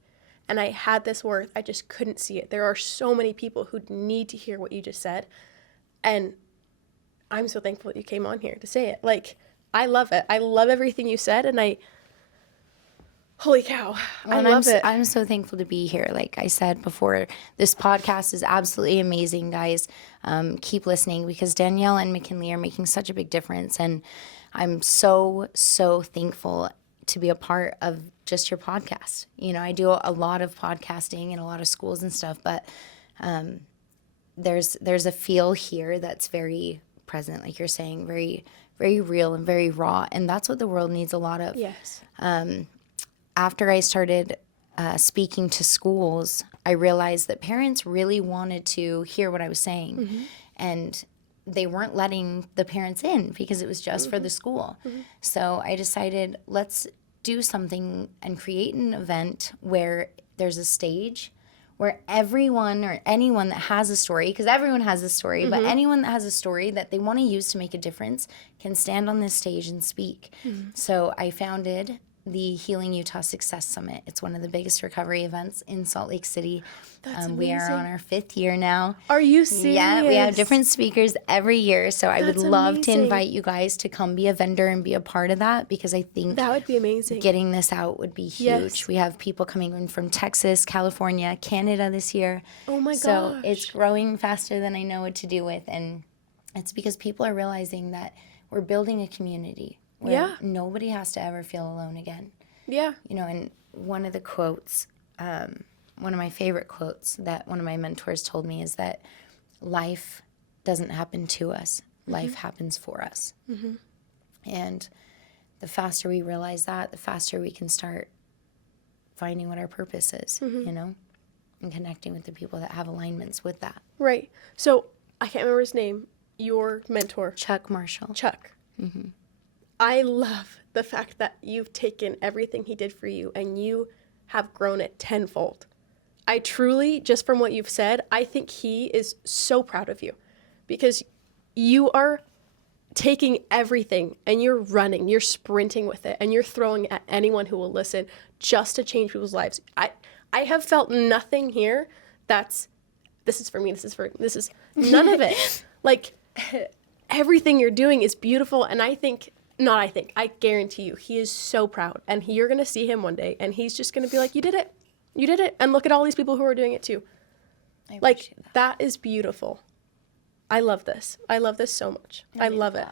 And I had this worth. I just couldn't see it. There are so many people who need to hear what you just said. And I'm so thankful that you came on here to say it. Like, I love it. I love everything you said. And holy cow, I love it. I'm so thankful to be here. Like I said before, this podcast is absolutely amazing, guys. Keep listening, because Danielle and McKinley are making such a big difference. And I'm so, so thankful to be a part of just your podcast. You know, I do a lot of podcasting in a lot of schools and stuff, but there's a feel here that's very present, like you're saying, very, very real and very raw. And that's what the world needs a lot of. Yes. After I started speaking to schools, I realized that parents really wanted to hear what I was saying. Mm-hmm. And they weren't letting the parents in because it was just for the school. Mm-hmm. So I decided, let's do something and create an event where there's a stage where everyone or anyone that has a story, because everyone has a story, but anyone that has a story that they want to use to make a difference can stand on this stage and speak. So I founded the Healing Utah Success Summit. It's one of the biggest recovery events in Salt Lake City. We are on our 5th year now. Are you serious? Yeah, we have different speakers every year. So I would love to amazing. invite you guys to come be a vendor and be a part of that, because I think That would be amazing. getting this out would be huge. Yes. We have people coming in from Texas, California, Canada this year. Oh my So gosh. it's growing faster than I know what to do with. And it's because people are realizing that we're building a community where Yeah. nobody has to ever feel alone again. Yeah. You know, and one of the quotes, one of my favorite quotes that one of my mentors told me is that life doesn't happen to us, life happens for us. And the faster we realize that, the faster we can start finding what our purpose is, you know, and connecting with the people that have alignments with that. Right. So I can't remember his name. Your mentor. Chuck Marshall. Chuck. I love the fact that you've taken everything he did for you and you have grown it tenfold. I truly, just from what you've said, I think he is so proud of you because you are taking everything and you're running, you're sprinting with it, and you're throwing at anyone who will listen just to change people's lives. I have felt nothing here that's, this is for me, this is none of it. Like, everything you're doing is beautiful, and I guarantee you, he is so proud, and you're going to see him one day, and he's just going to be like, you did it, and look at all these people who are doing it too. Like, that is beautiful. I love this so much. I love it.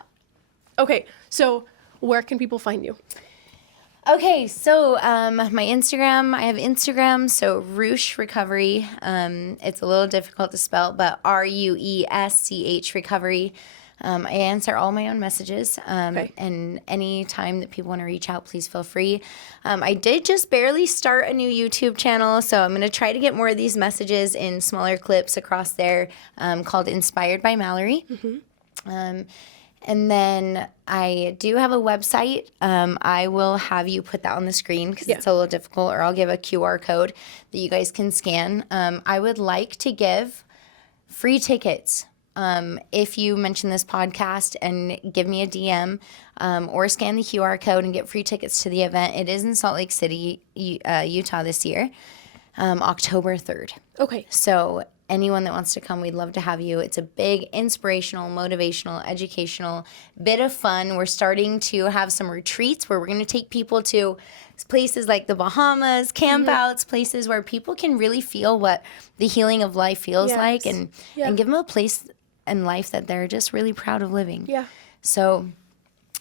Okay, so where can people find you? Okay, so my Instagram, I have Instagram, so Ruesch Recovery. It's a little difficult to spell, but RUESCH Recovery. I answer all my own messages, and any time that people want to reach out, please feel free. I did just barely start a new YouTube channel, so I'm going to try to get more of these messages in smaller clips across there, called Inspired by Malory. And then I do have a website. I will have you put that on the screen because it's a little difficult, or I'll give a QR code that you guys can scan. I would like to give free tickets. If you mention this podcast and give me a DM, or scan the QR code and get free tickets to the event. It is in Salt Lake City, Utah this year, October 3rd. Okay. So anyone that wants to come, we'd love to have you. It's a big inspirational, motivational, educational, bit of fun. We're starting to have some retreats where we're going to take people to places like the Bahamas, campouts, places where people can really feel what the healing of life feels like, and give them a place in life that they're just really proud of living. Yeah. So,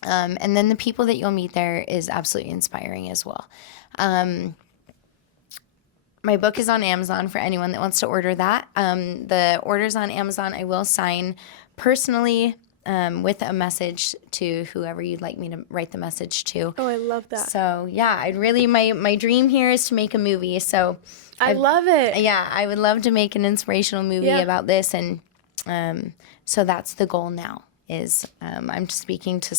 and then the people that you'll meet there is absolutely inspiring as well. My book is on Amazon for anyone that wants to order that. The orders on Amazon, I will sign personally with a message to whoever you'd like me to write the message to. Oh, I love that. So, yeah, I'd really, my dream here is to make a movie. So I love it. Yeah, I would love to make an inspirational movie about this. And so that's the goal now. Is I'm speaking to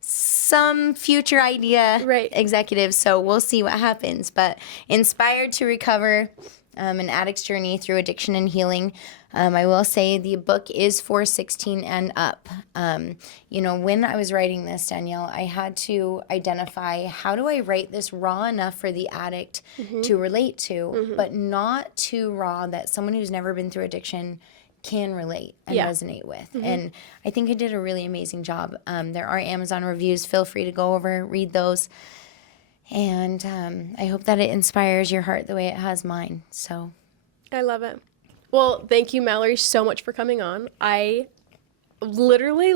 some future idea executives, so we'll see what happens. But Inspired to Recover, an addict's journey through addiction and healing. I will say the book is for 16 and up. You know, when I was writing this, Danielle, I had to identify, how do I write this raw enough for the addict to relate to, but not too raw that someone who's never been through addiction can relate and resonate with. And I think I did a really amazing job. There are Amazon reviews. Feel free to go over, read those. And I hope that it inspires your heart the way it has mine. So I love it. Well, thank you, Malory, so much for coming on. I literally,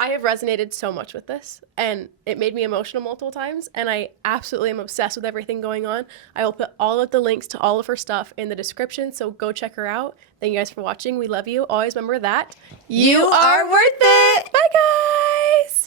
I have resonated so much with this, and it made me emotional multiple times, and I absolutely am obsessed with everything going on. I will put all of the links to all of her stuff in the description, so go check her out. Thank you guys for watching. We love you. Always remember that you are worth it. Bye, guys.